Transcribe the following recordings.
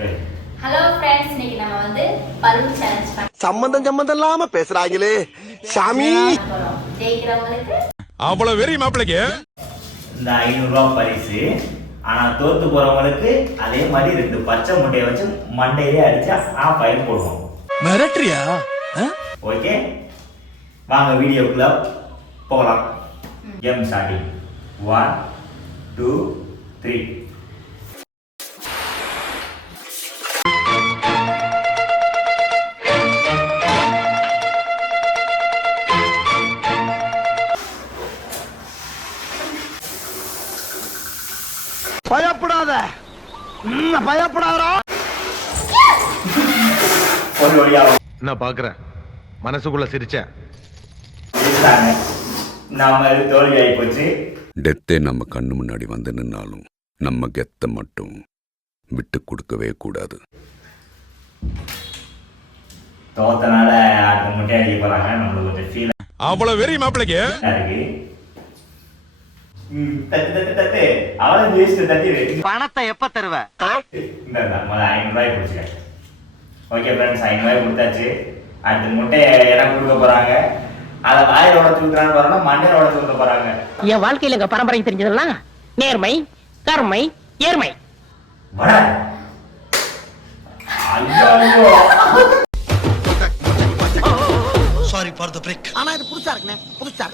Hello friends, இன்னைக்கு நம்ம வந்து பலூன் சேலஞ்ச் சம்பந்தம் இல்லாம பேசுறாங்களே சாமி. ஜெயிக்கிறவங்களுக்கு அவ்வளவு வெறி மாப்பிளைக்கு இந்த 500 ரூபாய் பரிசு. ஆனா தோத்து போறவங்களுக்கு அதே மாதிரி 2 பச்சை முட்டையை வச்சு மண்டையிலே அடிச்சா ஃபைன் போடுவோம். மிரட்டறியா? ஓகே, வாங்க வீடியோக்குள்ள போகலாம். Game starting. 1 2 3. பயப்படாத, பயப்படாதா. ஒரு வழியா நான் பாக்குறேன், மனசுக்குள்ள சிரிச்சேன். நாம தோல்வி ஆகி போச்சு. டெத்தே நம்ம கண்ணு முன்னாடி வந்து நின்னாலும் நம்ம கெத்த மட்டும் விட்டு கொடுக்கவே கூடாது. தோத்தனால அடுத்த முட்டை அடிக்க போறாங்க. நம்மளுக்கு கொஞ்சம் ஃபீல் அவ்வளவு வெறி மாப்பிளைக்கு இருக்கு. தட்டு தட்டு தட்டு அவளை ஜெயிச்சு தட்டி பணத்தை எப்ப தருவ? இந்த 500 ரூபாய் பிடிச்சிக்க. ஓகே ஃப்ரெண்ட்ஸ், 500 ரூபாய் கொடுத்தாச்சு. அடுத்த முட்டையை இடம் கொடுக்க போறாங்க. அதை வாயில உடச்சு ஊத்துறான்னு பாருங்க, மண்டையில உடச்சு ஊத்த போறாங்க. என் வாழ்க்கையில எங்க பரம்பரை தெரிஞ்சதெல்லாம் நேர்மை, கருமை, ஏர்மை. வட ஐயோ, சாரி ஃபார் தி பிரேக். ஆனா இது புதுசா இருக்குனே, புதுசா.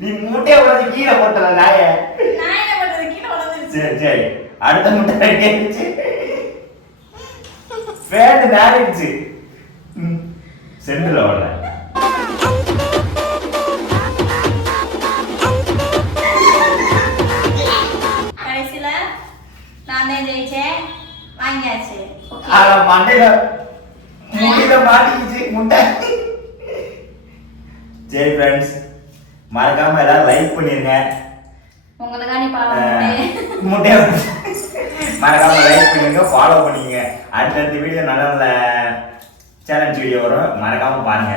நீ முட்டையை உடச்சு கீழே போட்டல நாய. நான் என்ன பண்றது? கீழே விழுந்துருச்சு. சரி சரி, அடுத்த முட்டை ரெடி ஆயிடுச்சு. ஃபேன் நாரிடுச்சு. சென்டர்ல ஓடல. கடைசியில நான் தான் ஜெயிச்சேன், வாங்கியாச்சு. மண்டையில முட்டையில மாட்டிக்கிச்சு முட்டை. சரி ஃப்ரெண்ட்ஸ், மறக்காம எல்லாரும் லைக் பண்ணிருங்க. உங்களுக்காண்டி பாவம் முட்டையை மறக்காம லைக் பண்ணுங்க, ஃபாலோ பண்ணிக்கங்க. அடுத்தடுத்த வீடியோ நல்ல நல்ல சேலஞ்ச் வீடியோ வரும், மறக்காம பாருங்க.